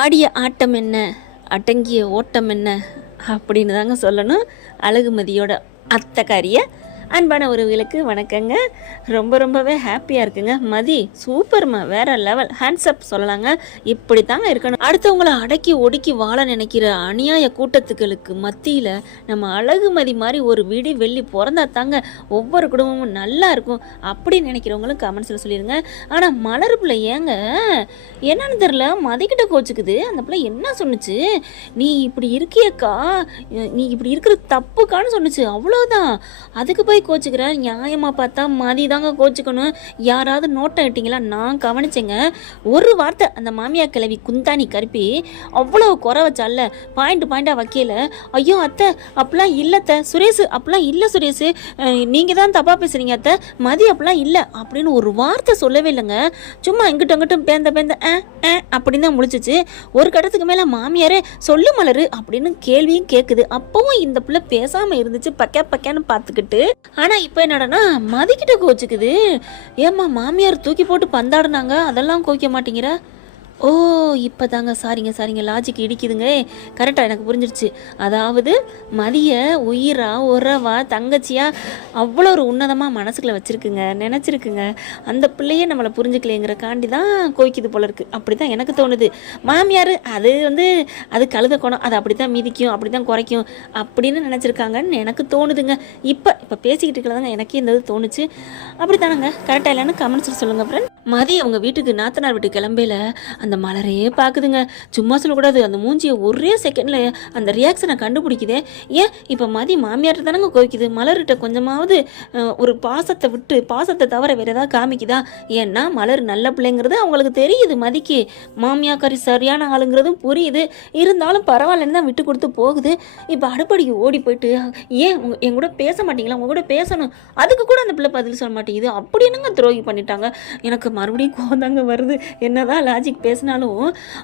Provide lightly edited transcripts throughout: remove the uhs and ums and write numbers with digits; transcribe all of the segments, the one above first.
ஆடிய ஆட்டம் என்ன, அடங்கிய ஓட்டம் என்ன அப்படின்னு தாங்க சொல்லணும். அழகுமதியோட அத்தைக்காரிய அன்பான உறவுகளுக்கு வணக்கங்க. ரொம்பவே ஹாப்பியாக இருக்குங்க. மதி சூப்பர்மா, வேற லெவல், ஹேண்ட்ஸ்அப் சொல்லலாங்க. இப்படி தாங்க இருக்கணும். அடுத்தவங்களை அடக்கி ஒடுக்கி வாழ நினைக்கிற அநியாய கூட்டத்துக்களுக்கு மத்தியில் நம்ம அழகுமதி மாதிரி ஒரு விடி வெள்ளி பிறந்தா தாங்க ஒவ்வொரு குடும்பமும் நல்லா இருக்கும் அப்படின்னு நினைக்கிறவங்களும் கமெண்ட்ஸில் சொல்லிடுங்க. ஆனால் மலர் பிள்ளை ஏங்க என்னன்னு தெரில, மதிக்கிட்ட கோச்சுக்குது. அந்த பிள்ளை என்ன சொன்னுச்சு, நீ இப்படி இருக்கியக்கா, நீ இப்படி இருக்கிற தப்புக்கான்னு சொன்னுச்சு. அவ்வளோதான். அதுக்கு போய் கோச்சுக்கிறேன். நியாயமாக பார்த்தா மதி தாங்க கோச்சுக்கணும். யாராவது நோட்டம் இட்டிங்களா? நான் கவனிச்சேங்க. ஒரு வார்த்தை அந்த மாமியா கிளவி குந்தாணி கருப்பி அவ்வளோ குறை வச்சால, பாயிண்டாக வைக்கல. ஐயோ அத்தை அப்படிலாம் இல்லைத்த சுரேஷ், அப்படிலாம் இல்லை சுரேஷ், நீங்கள் தான் தப்பாக பேசுகிறீங்க அத்தை, மதி அப்படிலாம் இல்லை அப்படின்னு ஒரு வார்த்தை சொல்லவே இல்லைங்க. சும்மா இங்கிட்டும் பேந்த அப்படின்னு தான் முடிச்சிச்சு. ஒரு கட்டத்துக்கு மேலே மாமியாரே சொல்லு மலரு அப்படின்னு கேள்வியும் கேட்குது. அப்பவும் இந்த பிள்ளை பேசாமல் இருந்துச்சு, பக்கேன்னு பார்த்துக்கிட்டு. ஆனால் இப்போ என்னடனா மதிக்கிட்ட கோச்சுக்குது. ஏம்மா மாமியார் தூக்கி போட்டு பந்தாடுனாங்க, அதெல்லாம் கோய்க்க மாட்டேங்கிற? ஓ இப்போ தாங்க, சாரிங்க லாஜிக் இடிக்குதுங்க. கரெக்டாக எனக்கு புரிஞ்சிருச்சு. அதாவது மதிய உயிரா உறவா தங்கச்சியா அவ்வளோ ஒரு உன்னதமாக மனசுக்குள்ள வச்சுருக்குங்க, நினச்சிருக்குங்க. அந்த பிள்ளையே நம்மளை புரிஞ்சுக்கலேங்கிற காண்டி தான் கோய்க்குது போல இருக்குது. அப்படி தான் எனக்கு தோணுது. மாமியார் அது அது கழுத குணம், அது அப்படி தான் மிதிக்கும், அப்படி தான் குறைக்கும் அப்படின்னு நினச்சிருக்காங்கன்னு எனக்கு தோணுதுங்க. இப்போ பேசிக்கிட்டு இருக்கிறதாங்க எனக்கே இந்த இது தோணுச்சு. அப்படி தானங்க, கரெக்டாக இல்லைன்னு கமெண்ட்ஸில் சொல்லுங்கள் ஃப்ரெண்ட். மதி அவங்க வீட்டுக்கு நாத்தனார் வீட்டு கிளம்பையில் அந்த மலரே பார்க்குதுங்க. சும்மா சொல்லக்கூடாது, அந்த மூஞ்சியை ஒரே செகண்டில் அந்த ரியாக்ஷனை கண்டுபிடிக்குதே. ஏன் இப்போ மதி மாமியார்ட்ட தானங்க கோய்க்குது, மலர்கிட்ட கொஞ்சமாவது ஒரு பாசத்தை தவிர வேறு ஏதாவது காமிக்குதா? ஏன்னா மலர் நல்ல பிள்ளைங்கிறது அவங்களுக்கு தெரியுது. மதிக்கு மாமியாக்காரி சரியான ஆளுங்கிறதும் புரியுது. இருந்தாலும் பரவாயில்லன்னு தான் விட்டு கொடுத்து போகுது. இப்போ அடுப்படிக்கு ஓடி போயிட்டு ஏன் என் கூட பேச மாட்டீங்களா, உங்க கூட பேசணும், அதுக்கு கூட அந்த பிள்ளை பதில் சொல்ல மாட்டேங்குது. அப்படி என்னங்க துரோகி பண்ணிட்டாங்க? எனக்கு மறுபடியும் கோந்தாங்க வருது. என்னதான் லாஜிக் பேசினாலும்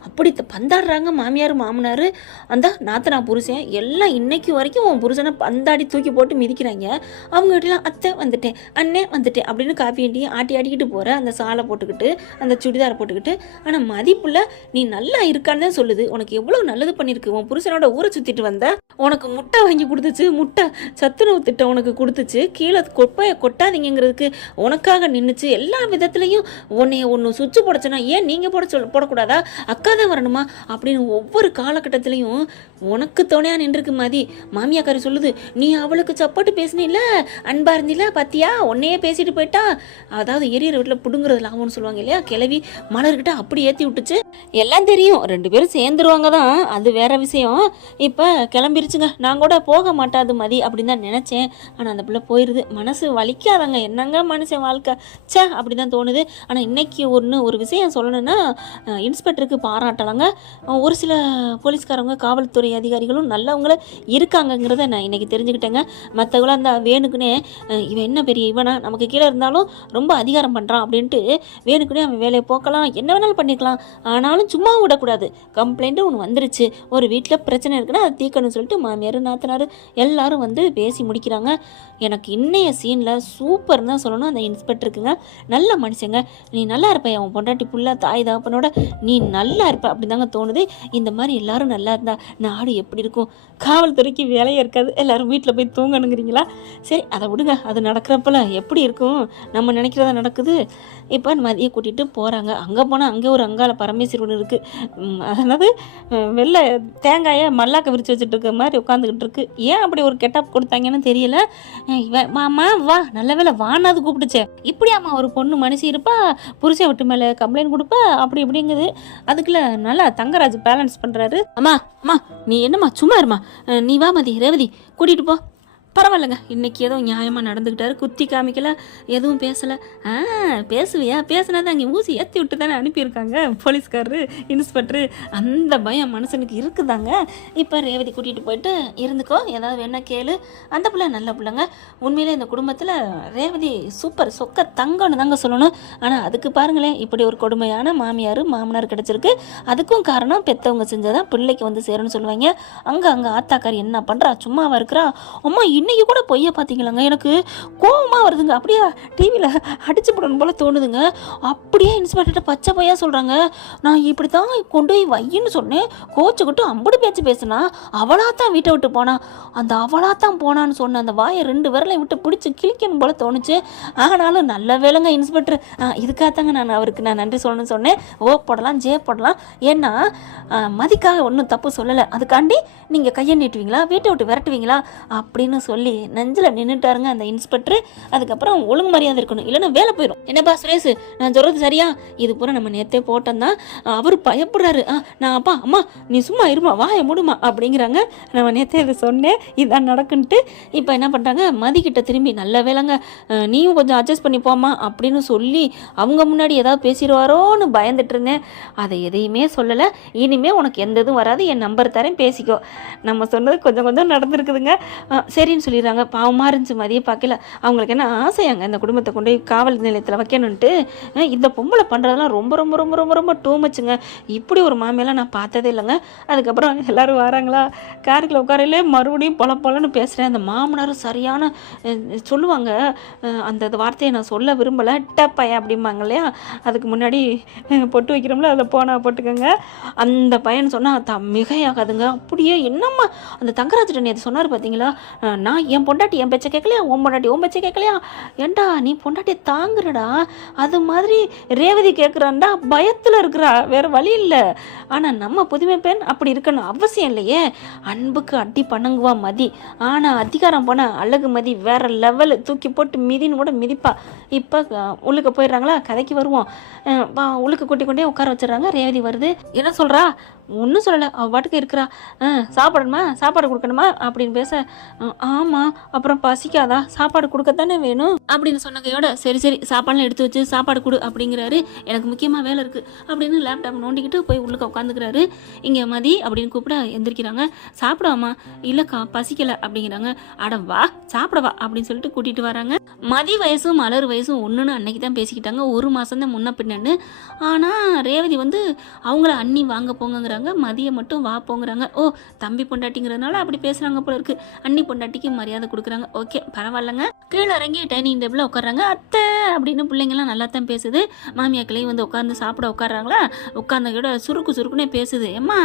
அப்படி பந்தாடுறாங்க மாமியார் மாமனார், அந்த நாத்தனா புருஷன் எல்லாம் இன்னைக்கு வரைக்கும் உன் புருஷனை பந்தாடி தூக்கி போட்டு மிதிக்கிறாங்க. அவங்ககிட்டலாம் அத்தை வந்துட்டேன், அண்ணே வந்துட்டேன் அப்படின்னு காப்பி வேண்டி ஆட்டிக்கிட்டு போகிற அந்த சாலை போட்டுக்கிட்டு, அந்த சுடிதாரை போட்டுக்கிட்டு. ஆனால் மதிப்புள்ள நீ நல்லா இருக்கான்னு தான் சொல்லுது. உனக்கு எவ்வளோ நல்லது பண்ணியிருக்கு. உன் புருஷனோட ஊரை சுற்றிட்டு வந்த, உனக்கு முட்டை வாங்கி கொடுத்துச்சு, முட்டை சத்துணவு திட்டம் உனக்கு கொடுத்துச்சு, கீழே கொப்பையை கொட்டாதீங்கிறதுக்கு உனக்காக நின்றுச்சு. எல்லா விதத்துலையும் ஒன்று சுவிட்சு போடச்சுன்னா ஏன் நீங்கள் போடக்கூடாதா, அக்கா தான் வரணுமா அப்படின்னு ஒவ்வொரு காலகட்டத்திலையும் உனக்கு துணையாக நின்றுருக்கு மதி. மாமியாக்காரி சொல்லுது, நீ அவளுக்கு சப்போட்டு பேசினில்ல, அன்பா இருந்தில்ல, பத்தியா உன்னையே பேசிட்டு போயிட்டா. அதாவது எரியற வீட்டில் புடுங்குறது லாபம்னு சொல்லுவாங்க இல்லையா, கிளவி மலர்கிட்ட அப்படி ஏற்றி விட்டுச்சு. எல்லாம் தெரியும், 2 பேரும் சேர்ந்துருவாங்க தான், அது வேற விஷயம். இப்போ கிளம்பிருச்சுங்க. நான் கூட போக மாட்டாது மதி அப்படின்னு தான் நினச்சேன். ஆனால் அந்த பிள்ளை போயிடுது. மனசு வலிக்காதங்க, என்னங்க மனுஷன் வாழ்க்கை சே அப்படி தான் தோணுது. ஆனால் இன்னைக்கு ஒரு விஷயம் சொல்லணும்னா, இன்ஸ்பெக்டருக்கு பாராட்டலாங்க. ஒரு சில போலீஸ்காரங்க காவல்துறை அதிகாரிகளும் நல்லவங்கள இருக்காங்கங்கிறத நான் இன்றைக்கி தெரிஞ்சுக்கிட்டேங்க. மற்றவங்கள அந்த வேணுக்குனே இவன் என்ன பெரிய இவனா, நமக்கு கீழே இருந்தாலும் ரொம்ப அதிகாரம் பண்ணுறான் அப்படின்ட்டு வேணுக்குனே அவன் வேலையை போக்கலாம், என்ன வேணாலும் பண்ணிக்கலாம். ஆனாலும் சும்மா விடக்கூடாது. கம்ப்ளைண்ட்டு ஒன்று வந்துருச்சு, ஒரு வீட்டில் பிரச்சனை இருக்குன்னா அதை தீர்க்கணும்னு சொல்லிட்டு மாமியார் நாத்தனார் எல்லாரும் வந்து பேசி முடிக்கிறாங்க. எனக்கு இன்னைய சீனில் சூப்பர்னு தான் சொல்லணும். அந்த இன்ஸ்பெக்டருக்குங்க நல்ல மனுஷங்க. நீ நல்லா இருப்ப, அவன் பொண்டாட்டி புள்ள தாய் தகப்பனோட நீ நல்லா இருப்ப அப்படி தாங்க தோணுது. இந்த மாதிரி எல்லாரும் நல்லா இருந்தா நாடு எப்படி இருக்கும்? காவல்துறைக்கு வேலையே இருக்காது, எல்லாரும் வீட்டில் போய் தூங்கணுங்கிறீங்களா? சரி அதை விடுங்க, அது நடக்கிறப்பல எப்படி இருக்கும், நம்ம நினைக்கிறதா நடக்குது. இப்போ மதியை கூட்டிகிட்டு போகிறாங்க. அங்கே போனால் அங்கே ஒரு அங்காள பரமேஸ்வரன் இருக்குது. அதாவது வெள்ளை தேங்காயை மல்லாக்க விரித்து வச்சுட்டு இருக்க மாதிரி உட்காந்துக்கிட்டு இருக்கு. ஏன் அப்படி ஒரு கெட்டப் கொடுத்தாங்கன்னு தெரியல. மாமா வா, நல்ல வேலை வானாது கூப்பிடுச்சேன். இப்படியாம்மா ஒரு பொண்ணு மனுஷி இருப்பா, புருஷன் விட்டு மேலே கம்ப்ளைண்ட் கொடுப்பா அப்படி இப்படிங்குது. அதுக்குள்ள நல்லா தங்கராஜ் பேலன்ஸ் பண்ணுறாரு. அம்மா நீ என்னம்மா சும்மா இருமா, நீ வா மதி, ரேவதி கூட்டிகிட்டு போ. பரவாயில்லைங்க, இன்றைக்கி ஏதோ நியாயமாக நடந்துக்கிட்டாரு, குத்தி காமிக்கல, எதுவும் பேசலை. பேசுவியா, பேசுனா தான் அங்கே ஊசி ஏற்றி விட்டு தானே அனுப்பியிருக்காங்க போலீஸ்காரரு இன்ஸ்பெக்டரு. அந்த பயம் மனுஷனுக்கு இருக்குதாங்க. இப்போ ரேவதி கூட்டிகிட்டு போயிட்டு இருந்துக்கோ, ஏதாவது வேணா கேளு. அந்த பிள்ளை நல்ல பிள்ளைங்க. உண்மையிலே இந்த குடும்பத்தில் ரேவதி சூப்பர் சொக்க தங்கன்னு தாங்க சொல்லணும். ஆனால் அதுக்கு பாருங்களேன், இப்படி ஒரு கொடுமையான மாமியார் மாமனார் கிடச்சிருக்கு. அதுக்கும் காரணம் பெற்றவங்க செஞ்சதான் பிள்ளைக்கு வந்து சேரும்னு சொல்லுவாங்க. அங்கே ஆத்தாக்காரி என்ன பண்ணுறா, சும்மாவா இருக்கிறா? அம்மா இன்னைக்கு கூட பொய்யா பார்த்தீங்களாங்க, எனக்கு கோவமாக வருதுங்க. அப்படியே டிவியில் அடிச்சு போடணும் போல் தோணுதுங்க. அப்படியே இன்ஸ்பெக்டர்கிட்ட பச்சை பொய்யா சொல்கிறாங்க. நான் இப்படி தான் கொண்டு போய் வையின்னு சொன்னேன், கோச்சுக்கிட்டு அம்புடி பேச்சு பேசுனா. அவளாத்தான் வீட்டை விட்டு போனா. அந்த அவளாத்தான் போனான்னு சொன்ன அந்த வாயை 2 விரலை விட்டு பிடிச்சி கிழிக்கணும் போல் தோணுச்சு. ஆனாலும் நல்ல வேலைங்க இன்ஸ்பெக்டர், இதுக்காகத்தாங்க அவருக்கு நான் நன்றி சொல்லணும்னு சொன்னேன். ஓ போடலாம், ஜே போடலாம். ஏன்னா மதிக்காக ஒன்றும் தப்பு சொல்லலை. அதுக்காண்டி நீங்கள் கையை நீட்டுவீங்களா, வீட்டை விட்டு விரட்டுவீங்களா அப்படின்னு சொல்லி நெஞ்சில் நின்றுட்டாருங்க அந்த இன்ஸ்பெக்டர். அதுக்கப்புறம் ஒழுங்கு மரியாதை இருக்கணும், இல்லைன்னா வேலை போயிடும். என்னப்பா சுரேஷ், நான் சொல்கிறது சரியா? இது பூரா நம்ம நேற்றே போட்டோம் தான். அவர் பயப்படுறாரு. நான் அப்பா அம்மா நீ சும்மா இருமா, வாயை மூடுமா அப்படிங்கிறாங்க. நம்ம நேற்றே இதை சொன்னேன், இதான் நடக்குன்ட்டு. இப்போ என்ன பண்ணுறாங்க, மதிக்கிட்ட திரும்பி நல்ல வேலைங்க, நீயும் கொஞ்சம் அட்ஜஸ்ட் பண்ணி போமா அப்படின்னு சொல்லி அவங்க முன்னாடி ஏதாவது பேசிடுவாரோன்னு பயந்துட்டு இருந்தேன். அதை எதையுமே சொல்லலை. இனிமேல் உனக்கு எந்த இதுவும் வராது, என் நம்பர் தரேன், பேசிக்கோ. நம்ம சொன்னது கொஞ்சம் கொஞ்சம் நடந்துருக்குதுங்க. சரின்னு சொல்லிடுறாங்க. பாவமாக இருந்துச்சு மதியை பார்க்கல. அவங்களுக்கு என்ன ஆசையாங்க இந்த குடும்பத்தை கொண்டு போய் காவல் நிலையத்தில் வைக்கணுன்ட்டு. இந்த பொம்பளை பண்ணுறதெல்லாம் ரொம்ப ரொம்ப ரொம்ப ரொம்ப ரொம்ப டூ மச்சுங்க. இப்படி ஒரு மாமியெல்லாம் நான் பார்த்ததே இல்லைங்க. அதுக்கப்புறம் எல்லோரும் வராங்களா, காருக்குள்ள உட்காரையிலே மறுபடியும் பொலன்னு பேசுகிறேன். அந்த மாமனாரும் சரியான சொல்லுவாங்க, அந்த வார்த்தையை நான் சொல்ல விரும்பலை, டப்பைய அப்படிம்பாங்க இல்லையா, அதுக்கு முன்னாடி பொட்டு வைக்கிறோம்ல, அதில் போனால் போட்டுக்கோங்க. அந்த பையன் சொன்னால் மிகையாகாதுங்க. அப்படியே என்னம்மா அந்த தங்கராஜ் நேற்று சொன்னார் பார்த்தீங்களா, நான் என் பொண்டாட்டி என் பேச்சை கேட்கலையா, உன் பொண்டாட்டி உன் பேச்சை கேட்கலையா, ஏண்டா நீ பொண்டாட்டியை தாங்குறடா, அது மாதிரி ரேவதி கேட்குறான்டா, பயத்தில் இருக்கிறா, வேறு வழி இல்லை. ஆனால் நம்ம புதுமை பெண் அப்படி இருக்கணும் அவசியம் இல்லையே. அன்புக்கு அடி பண்ணுங்குவா மதி, ஆனால் அதிகாரம் போனால் அழகு மதி வேறு லெவலு, தூக்கி போட்டு மிதின்னு கூட மிதிப்பா. இப்போ உள்ளுக்கு போயிடுறாங்களா, கதைக்கு வருவோம். உள்ளுக்கு கூட்டி கொண்டே உட்கார வச்சிடறாங்க. ரேவதி வருது. என்ன சொல்கிறா, ஒன்றும் சொல்லலை, அவள் பாட்டுக்கு இருக்கிறா. சாப்பிடணுமா, சாப்பாடு கொடுக்கணுமா அப்படின்னு பேச, ஆமாம் அப்புறம் பசிக்காதா, சாப்பாடு கொடுக்கத்தானே வேணும் அப்படின்னு சொன்னகையோட, சரி சரி சாப்பாடுலாம் எடுத்து வச்சு சாப்பாடு கொடு அப்படிங்கிறாரு. எனக்கு முக்கியமாக வேலை இருக்குது அப்படின்னு லேப்டாப் நோண்டிக்கிட்டு போய் உள்ளுக்க உட்காந்துக்கிறாரு. இங்கே மதி அப்படின்னு கூப்பிட எந்திரிக்கிறாங்க. சாப்பிடாமா, இல்லைக்கா பசிக்கலை அப்படிங்கிறாங்க. அட வா சாப்பிடவா அப்படின்னு சொல்லிட்டு கூட்டிகிட்டு வராங்க. மதி வயசும் மலர் வயசும் ஒன்றுன்னு அன்னைக்கு தான் பேசிக்கிட்டாங்க, 1 மாதம் தான் முன்ன பின்னன்னு. ஆனால் ரேவதி வந்து அவங்கள அண்ணி வாங்க போங்கிறாங்க, மதியை மட்டும் வா போங்கிறாங்க. ஓ தம்பி பொண்டாட்டிங்கிறதுனால அப்படி பேசுகிறாங்க போல இருக்கு. அண்ணி பொண்டாட்டிக்கு மரியாதை கொடுக்குறாங்க. ஓகே பரவாயில்லைங்க. கீழே இறங்கி டைனிங் டேபிளில் உட்காடுறாங்க. அத்தை அப்படின்னு பிள்ளைங்கள்லாம் நல்லா தான் பேசுது. மாமியாக்களையும் வந்து உட்காந்து சாப்பிட உட்காடுறாங்களா, உட்காந்தோட சுருக்கு சுருக்குன்னே பேசுது. ஏம்மா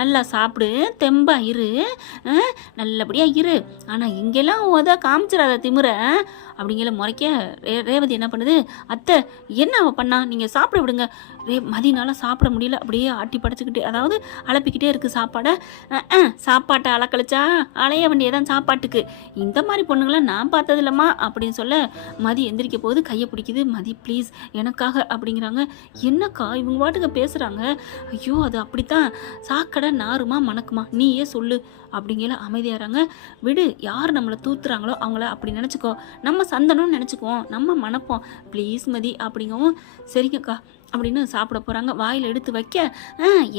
நல்லா சாப்பிடு, தெம்பா இரு, நல்லபடியாக இரு, ஆனால் இங்கெல்லாம் உதா காமிச்சிடாத திமுற அப்படிங்கிற முறைக்க ரேவதி என்ன பண்ணுது, அத்தை என்ன அவள் பண்ணா, நீங்கள் சாப்பிட விடுங்க. மதியனால சாப்பிட முடியல, அப்படியே ஆட்டி படைச்சிக்கிட்டு, அதாவது அலப்பிக்கிட்டே இருக்குது சாப்பாடை. சாப்பாட்டை அலக்கழிச்சா அலைய வேண்டியதான் சாப்பாட்டுக்கு. இந்த மாதிரி பொண்ணுங்களை நான் பார்த்தது இல்லைம்மா அப்படின்னு சொல்ல, மதி எந்திரிக்க போது கையை பிடிக்குது. மதி ப்ளீஸ் எனக்காக அப்படிங்கிறாங்க. என்னக்கா இவங்க பாட்டுக்கு பேசுகிறாங்க. ஐயோ அது அப்படித்தான், சாக்கடை நாருமா மணக்குமா, நீயே சொல்லு அப்படிங்கிற அமைதியாகிறாங்க. விடு, யார் நம்மளை தூத்துறாங்களோ அவங்கள அப்படி நினச்சிக்கோ, நம்ம சந்தனம்னு நினச்சிக்குவோம், நம்ம மணப்போம், ப்ளீஸ் மதி அப்படிங்கவும். சரிங்கக்கா அப்படின்னு சாப்பிட போகிறாங்க. வாயில் எடுத்து வைக்க,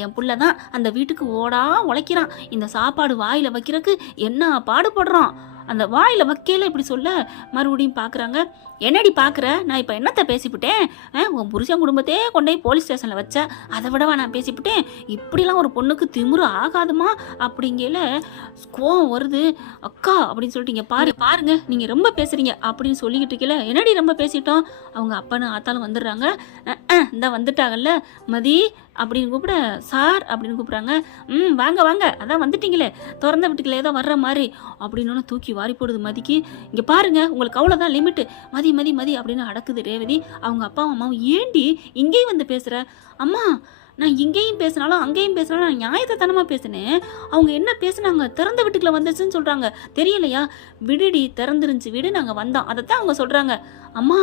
என் புள்ள தான் அந்த வீட்டுக்கு ஓடா உழைக்கிறான், இந்த சாப்பாடு வாயில் வைக்கிறதுக்கு என்ன பாடுபடுறான், அந்த வாயில் வைக்கையில் இப்படி சொல்ல மறுபடியும் பார்க்குறாங்க. என்னடி பார்க்குற, நான் இப்போ என்னத்தை பேசிவிட்டேன், உன் புருஷன் குடும்பத்தையே கொண்டு போய் போலீஸ் ஸ்டேஷனில் வச்ச, அதை விடவா நான் பேசிவிட்டேன், இப்படிலாம் ஒரு பொண்ணுக்கு திமிரு ஆகாதுமா அப்படிங்கல கோவம் வருது. அக்கா அப்படின்னு சொல்லிட்டு இங்கே பாருங்க நீங்கள் ரொம்ப பேசுகிறீங்க அப்படின்னு சொல்லிக்கிட்டு இருக்கல, என்னடி ரொம்ப பேசிட்டோம். அவங்க அப்பன்னு ஆத்தாலும் வந்துடுறாங்க. இந்த வந்துட்டாங்கல்ல மதி அப்படின்னு கூப்பிட, சார் அப்படின்னு கூப்பிட்றாங்க. வாங்க வாங்க, அதான் வந்துட்டீங்களே, திறந்த வீட்டுக்குள்ள ஏதோ வர்ற மாதிரி அப்படின்னு தூக்கி வாரி போடுது மதிக்கு. இங்கே பாருங்க உங்களுக்கு அவ்வளோதான் லிமிட்டு, மதி மதி மதி அப்படின்னு அடக்குது ரேவதி. அவங்க அப்பாவும் அம்மாவும், ஏண்டி இங்கேயும் வந்து பேசுகிற, அம்மா நான் இங்கேயும் பேசினாலும் அங்கேயும் பேசினாலும் நான் நியாயத்தை தனமாக பேசினேன், அவங்க என்ன பேசுனாங்க, திறந்த வீட்டுக்குள்ள வந்துச்சுன்னு சொல்கிறாங்க, தெரியலையா, விடுடி திறந்துருந்துச்சு விடு, நாங்கள் வந்தோம், அதைத்தான் அவங்க சொல்கிறாங்க. அம்மா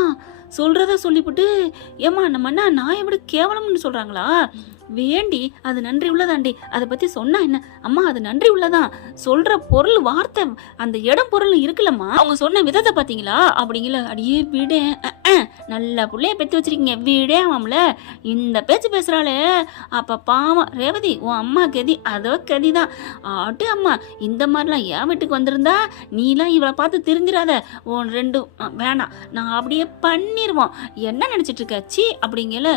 சொல்கிறத சொல்லிவிட்டு, ஏம்மா நம்ம என்ன நாயை விட கேவலம்னு சொல்கிறாங்களா, வேண்டி அது நன்றி உள்ளதாண்டி, அதை பற்றி சொன்னா என்ன, அம்மா அது நன்றி உள்ளதான், சொல்கிற பொருள் வார்த்தை அந்த இடம் பொருள் இருக்குல்லம்மா, அவங்க சொன்ன விதத்தை பார்த்தீங்களா அப்படிங்கல. அடியே விட, நல்ல பிள்ளைய பெற்று வச்சிருக்கீங்க, வீடே ஆமாம்ல, இந்த பேச்சு பேசுகிறாளே, அப்போ பாவம் ரேவதி உன் அம்மா கதி அதோ கதி தான். ஆட்டு அம்மா இந்த மாதிரிலாம் என் வீட்டுக்கு வந்திருந்தா நீலாம் இவளை பார்த்து தெரிஞ்சிடாத, உன் 2 வேணாம், நான் அப்படியே பண்ணிடுவோம். என்ன நினச்சிட்டு இருக்க சி அப்படிங்கல.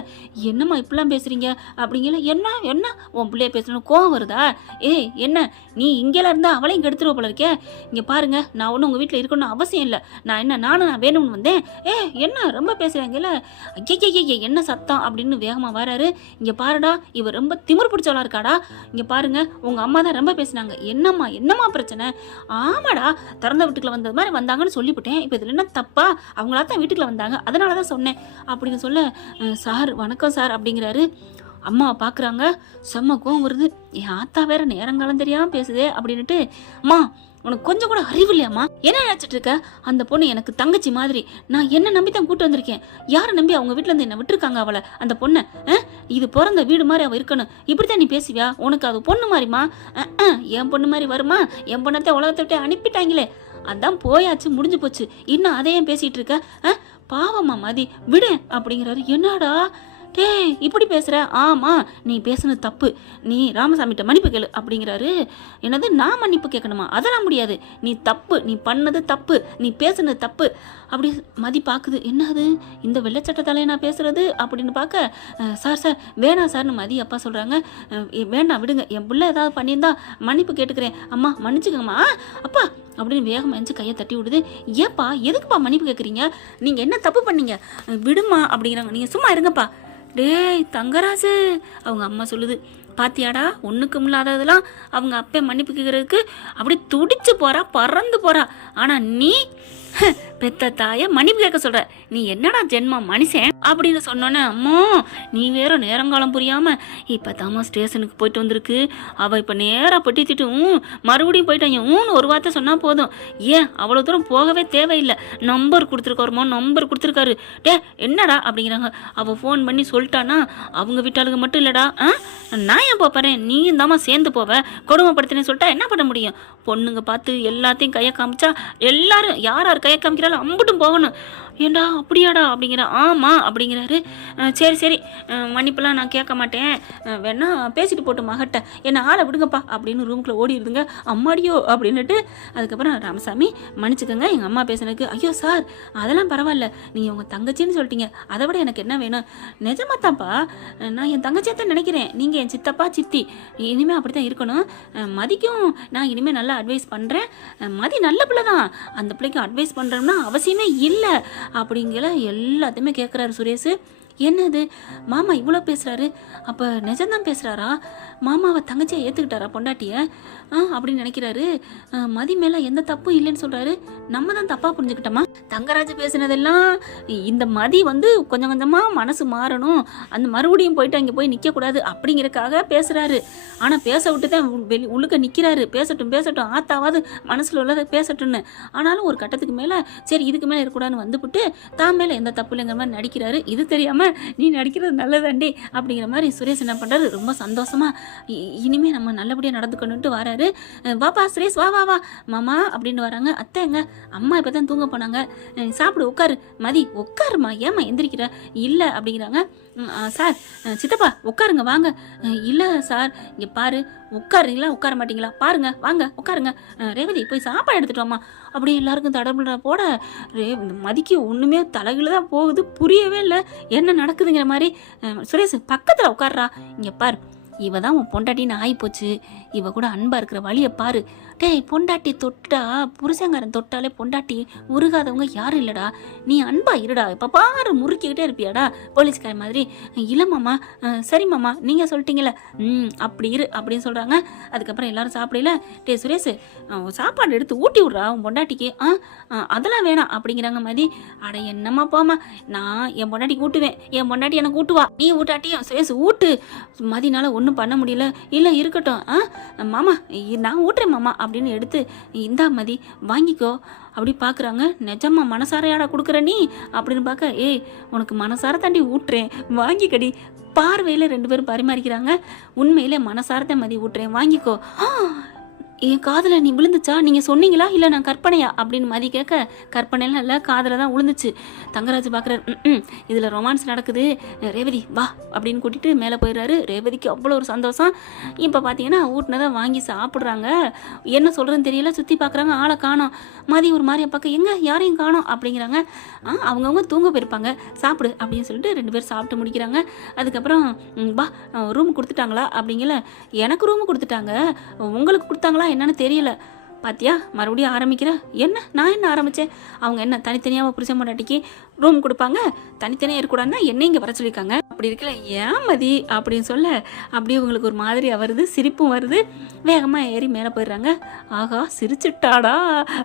என்னம்மா இப்படிலாம் பேசுகிறீங்க அப்படிங்கல. என்ன என்ன உன் பிள்ளைய பேசணும் கோவம் வருதா? ஏய் என்ன நீ இங்கெல்லாம் இருந்தால் அவளையும் கெடுத்துருவ போல இருக்கே. இங்கே பாருங்க, நான் ஒன்றும் உங்கள் வீட்டில் இருக்கணும்னு அவசியம் இல்லை. நான் வேணும்னு வந்தேன். என்ன ரொம்ப பேசுகிறாங்கல்ல. ஐயே என்ன சத்தம் அப்படின்னு வேகமாக வராரு. இங்கே பாருடா, இவ ரொம்ப திமிர் பிடிச்சவளா இருக்காடா. இங்கே பாருங்க, உங்கள் அம்மா தான் ரொம்ப பேசினாங்க. என்னம்மா பிரச்சனை? ஆமாடா, திறந்த வீட்டுக்குள்ள வந்தது மாதிரி வந்தாங்கன்னு சொல்லிவிட்டேன். இப்போ இதில் என்ன தப்பா? அவங்களா தான் வீட்டுக்குள்ள வந்தாங்க, அதனால தான் சொன்னேன் அப்படின்னு சொல்ல, சார் வணக்கம் சார் அப்படிங்கிறாரு. அம்மாவை பார்க்குறாங்க. செம்ம கோவம் வருது. என் ஆத்தா வேற நேரங்காலம் தெரியாமல் பேசுதே அப்படின்னுட்டு, அம்மா உனக்கு கொஞ்சம் கூட அறிவு இல்லையாம்மா? என்ன நினச்சிட்டு இருக்க? அந்த பொண்ணு எனக்கு தங்கச்சி மாதிரி. நான் என்ன நம்பி தான் கூட்டு வந்திருக்கேன். யாரை நம்பி அவங்க வீட்டிலேருந்து என்ன விட்டுருக்காங்க அவளை, அந்த பொண்ணை? இது பிறந்த வீடு மாதிரி அவள் இருக்கணும். இப்படித்தான் நீ பேசுவியா? உனக்கு அது பொண்ணு மாதிரிமா? என் பொண்ணு மாதிரி வருமா? என் பொண்ணத்தை உலகத்தை விட்டு அனுப்பிட்டாங்களே, அதான் போயாச்சு, முடிஞ்சு போச்சு. இன்னும் அதையும் பேசிகிட்டு இருக்க? பாவம்மா மதி, விடு அப்படிங்கிறாரு. என்னடா டேய் இப்படி பேசுகிற? ஆமாம், நீ பேசுனது தப்பு. நீ ராமசாமிகிட்ட மன்னிப்பு கேளு அப்படிங்கிறாரு. என்னது, நான் மன்னிப்பு கேட்கணுமா? அதெல்லாம் முடியாது. நீ தப்பு, நீ பண்ணது தப்பு, நீ பேசுனது தப்பு அப்படி மதி பார்க்குது. என்னது இந்த வெள்ளச்சட்டத்தாலே நான் பேசுறது அப்படின்னு பார்க்க, சார் வேணாம் சார்னு மதி அப்பா சொல்கிறாங்க. வேண்டாம் விடுங்க, என் பிள்ளை ஏதாவது பண்ணியிருந்தா மன்னிப்பு கேட்டுக்கிறேன். அம்மா மன்னிச்சுக்கங்கம்மா அப்பா அப்படின்னு வேகம் எஞ்சி கையை தட்டி விடுது. ஏப்பா எதுக்குப்பா மன்னிப்பு கேட்குறீங்க? நீங்கள் என்ன தப்பு பண்ணீங்க? விடுமா அப்படிங்கிறாங்க. நீங்கள் சும்மா இருங்கப்பா. டேய் தங்கராஜு, அவங்க அம்மா சொல்லுது. பாத்தியாடா, ஒன்றுக்கும் இல்லாததெல்லாம் அவங்க அப்பே மன்னிப்பு கேட்கறதுக்கு அப்படி துடிச்சு போறா, பறந்து போறா. ஆனால் நீ பெத்த தாய மன்னிப்பு கேட்க சொல்ற. நீ என்னடா ஜென்மம் மனுஷன் அப்படின்னு சொன்னோன்னே, அம்மா நீ வேற நேரங்காலம் புரியாம இப்பதாம்மா ஸ்டேஷனுக்கு போயிட்டு வந்திருக்கு. அவ இப்ப நேரா பெட்டித்திட்டு மறுபடியும் போயிட்டாங்க. ஒரு வார்த்தை சொன்னா போதும். ஏன் அவ்வளவு தூரம் போகவே தேவையில்லை. நம்பர் கொடுத்துருக்காருமா, நம்பர் கொடுத்துருக்காரு. டே என்னடா அப்படிங்கிறாங்க. அவ ஃபோன் பண்ணி சொல்லிட்டானா அவங்க வீட்டாளுங்க மட்டும் இல்லடா, நான் ஏன் போறேன், நீயும் தாம்மா சேர்ந்து போவ. கொடுமைப்படுத்தினேன்னு சொல்லிட்டா என்ன பண்ண முடியும்? பொண்ணுங்க பார்த்து எல்லாத்தையும் கையை காமிச்சா எல்லாரும் யார் கையை காமிக்கிறாலும் அம்புட்டும் போகணும். ஏண்டா அப்படியாடா அப்படிங்கிற. ஆமாம் அப்படிங்கிறாரு. சரி மன்னிப்பெல்லாம் நான் கேட்க மாட்டேன், வேணா பேசிட்டு போட்டு மகட்ட என்னை ஆளை விடுங்கப்பா அப்படின்னு ரூமுக்குள்ளே ஓடிடுதுங்க. அம்மாடியோ அப்படின்னுட்டு அதுக்கப்புறம் ராமசாமி மன்னிச்சுக்கோங்க எங்கள் அம்மா பேசுனதுக்கு. ஐயோ சார் அதெல்லாம் பரவாயில்ல, நீங்கள் உங்கள் தங்கச்சின்னு சொல்லிட்டீங்க, அதை விட எனக்கு என்ன வேணும்? நிஜமாத்தாப்பா, நான் என் தங்கச்சியை தான் நினைக்கிறேன். நீங்கள் என் சித்தப்பா சித்தி, இனிமேல் அப்படி தான் இருக்கணும். மதிக்கும் நான் இனிமேல் நல்லா அட்வைஸ் பண்ணுறேன். மதி நல்ல பிள்ளை தான், அந்த பிள்ளைக்கு அட்வைஸ் பண்ணுறோம்னா அவசியமே இல்லை அப்படிங்கிற எல்லாத்தையுமே கேட்குறாரு சுரேஷ். என்னது மாமா இவ்வளோ பேசுகிறாரு? அப்போ நிஜம்தான் பேசுகிறாரா? மாமாவை தங்கச்சியை ஏற்றுக்கிட்டாரா பொண்டாட்டியை அப்படின்னு நினைக்கிறாரு. மதி மேலே எந்த தப்பும் இல்லைன்னு சொல்கிறாரு. நம்ம தான் தப்பாக புரிஞ்சுக்கிட்டோமா? தங்கராஜ் பேசுனதெல்லாம் இந்த மதி கொஞ்சம் கொஞ்சமாக மனசு மாறணும், அந்த மறுபடியும் போயிட்டு அங்கே போய் நிற்கக்கூடாது அப்படிங்கிறதுக்காக பேசுகிறாரு. ஆனால் பேச விட்டு தான் உள்ளுக்க நிற்கிறாரு. பேசட்டும் ஆத்தாவது மனசில் உள்ளதை பேசட்டும்னு. ஆனாலும் ஒரு கட்டத்துக்கு மேலே சரி இதுக்கு மேலே இருக்கக்கூடாதுன்னு வந்துவிட்டு தான் மேலே எந்த தப்பு இல்லைங்கிற மாதிரி நடிக்கிறாரு. இது தெரியாமல் நீ நடிக்கிறது நல்லதாண்டி அப்படிங்கிற மாதிரி சுரேஷ் என்ன பண்ணுறாரு, ரொம்ப சந்தோஷமாக இனிமேல் நம்ம நல்லபடியாக நடந்துக்கணுன்ட்டு வராரு. வாப்பா சுரேஷ் வா வா வா மாமா அப்படின்னு வராங்க. அத்தைங்க அம்மா இப்போ தான் தூங்க போனாங்க, சாப்பிடு உட்காரு. மதி உட்காருமா, ஏம்மா எந்திரிக்கிற? இல்லை அப்படிங்கிறாங்க. சார் சித்தப்பா உட்காருங்க வாங்க. இல்லை சார் இங்கே பாரு, உட்காருங்களா உட்கார மாட்டீங்களா பாருங்க, வாங்க உட்காருங்க. ரேவதி போய் சாப்பாடு எடுத்துட்டு வாமா அப்படி எல்லாருக்கும் தடபுடா போட மதிக்கு ஒன்றுமே தலைகளை தான் போகுது, புரியவே இல்லை என்ன நடக்குதுங்கிற மாதிரி. சுரேஷ் பக்கத்தில் உட்கார்றா, இங்கே பாரு இவ தான் உன் பொண்டாட்டின்னு ஆகிப்போச்சு, இவ கூட அன்பாக இருக்கிற வழியை பாரு. டேய் பொண்டாட்டி தொட்டா, புருஷங்காரன் தொட்டாலே பொண்டாட்டி உருகாதவங்க யாரும் இல்லைடா, நீ அன்பா இருடா, இப்போ பாரு முறுக்கிக்கிட்டே இருப்பியாடா போலீஸ்கார மாதிரி. இல்லைம்மாம்மா சரி மாமா நீங்கள் சொல்லிட்டீங்களே அப்படி இரு அப்படின்னு சொல்கிறாங்க. அதுக்கப்புறம் எல்லாரும் சாப்பிடல. டே சுரேஷ் சாப்பாடு எடுத்து ஊட்டி விட்றா உன் பொண்டாட்டிக்கு. அதெல்லாம் வேணாம் அப்படிங்கிறாங்க மதி. அட என்னம்மா போமா, நான் என் பொண்டாட்டிக்கு ஊட்டுவேன், என் பொண்டாட்டி எனக்கு ஊட்டுவா, நீ ஊட்டாட்டியும் சுரேஷ் ஊட்டு. மதினால ஒன்றும் பண்ண முடியல. இல்லை இருக்கட்டும் மாமா நான் ஊட்டுறேன் மாமா அப்படின்னு எடுத்து இந்தா மதி வாங்கிக்கோ அப்படி பார்க்குறாங்க. நிஜமா மனசாரையாடா கொடுக்குற நீ அப்படின்னு பார்க்க, ஏய் உனக்கு மனசார தாண்டி ஊட்டுறேன் வாங்கிக்கடி. பார்வையில் ரெண்டு பேரும் பரிமாறிக்கிறாங்க. உண்மையிலே மனசாரத்தை மதி ஊட்டுறேன் வாங்கிக்கோ. என் காதில் நீ விழுந்துச்சா, நீங்கள் சொன்னீங்களா இல்லை நான் கற்பனையா அப்படின்னு மதி கேட்க, கற்பனைலாம் இல்லை, காதில் தான் விழுந்துச்சு. தங்கராஜ் பார்க்குறாரு, இதில் ரொமான்ஸ் நடக்குது, ரேவதி வா அப்படின்னு கூட்டிகிட்டு மேலே போயிடுறாரு. ரேவதிக்கு அவ்வளோ ஒரு சந்தோஷம். இப்போ பார்த்தீங்கன்னா ஊட்டினதை வாங்கி சாப்பிட்றாங்க. என்ன சொல்கிறதுன்னு தெரியல, சுற்றி பார்க்குறாங்க, ஆளை காணோம். மதி ஒரு மாதிரியா பார்க்க, எங்கே யாரையும் காணோம் அப்படிங்கிறாங்க. அவங்கவுங்க தூங்க போயிருப்பாங்க, சாப்பிடு அப்படின்னு சொல்லிட்டு 2 பேர் சாப்பிட்டு முடிக்கிறாங்க. அதுக்கப்புறம் வா ரூம் கொடுத்துட்டாங்களா அப்படிங்கல, எனக்கு ரூம் கொடுத்துட்டாங்க, உங்களுக்கு கொடுத்தாங்களா என்னன்னு தெரியல. பாத்தியா மறுபடியும் ஆரம்பிக்கிற, என்ன நான் என்ன ஆரம்பித்தேன், அவங்க என்ன தனித்தனியாக புருஷன் பொண்டாட்டிக்கு ரூம் கொடுப்பாங்க, தனித்தனியாக இருக்கக்கூடாதுன்னா என்ன இங்கே வர சொல்லியிருக்காங்க, அப்படி இருக்கல ஏன் மதி அப்படின்னு சொல்ல அப்படியே உங்களுக்கு ஒரு மாதிரியாக வருது, சிரிப்பும் வருது. வேகமாக ஏறி மேலே போயிடுறாங்க. ஆகா சிரிச்சுட்டாடா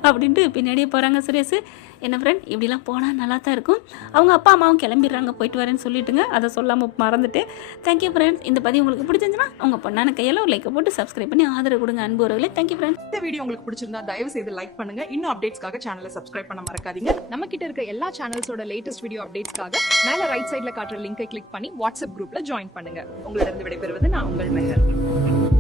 அப்படின்ட்டு பின்னாடியே போகிறாங்க சுரேஷ். என்ன ஃப்ரெண்ட் இப்படிலாம் போனால் நல்லா தான் இருக்கும். அவங்க அப்பா அம்மாவும் கிளம்பிடுறாங்க, போயிட்டு வரேன்னு சொல்லிட்டுங்க, அதை சொல்லாமல் மறந்துட்டு. Thank you friends. இந்த பதிவு உங்களுக்கு பிடிச்சிருந்துச்சுன்னா உங்கள் பொண்ணான கையில் ஒரு லைக்கை போட்டு சப்ஸ்கிரைப் பண்ணி ஆதரவு கொடுங்க அன்பு உறவுகளே. Thank you friends. இந்த வீடியோ உங்களுக்கு பிடிச்சிருந்தா தயவு செய்து லைக் பண்ணுங்க. இன்னும் அப்டேட்ஸ்க்காக சேனலை சப்ஸ்கிரைப் பண்ண மறக்காதீங்க. நம்ம கிட்ட இருக்க எல்லா சேனல்ஸோட லேட்டஸ்ட் வீடியோ அப்டேட்ஸ்க்காக மேல ரைட் சைடுல காட்டுற லிங்கை கிளிக் பண்ணி வாட்ஸ்அப் குரூப்ல ஜாயின் பண்ணுங்க. உங்களிடம் விடைபெறுவது நான் உங்கள் மெஹர்.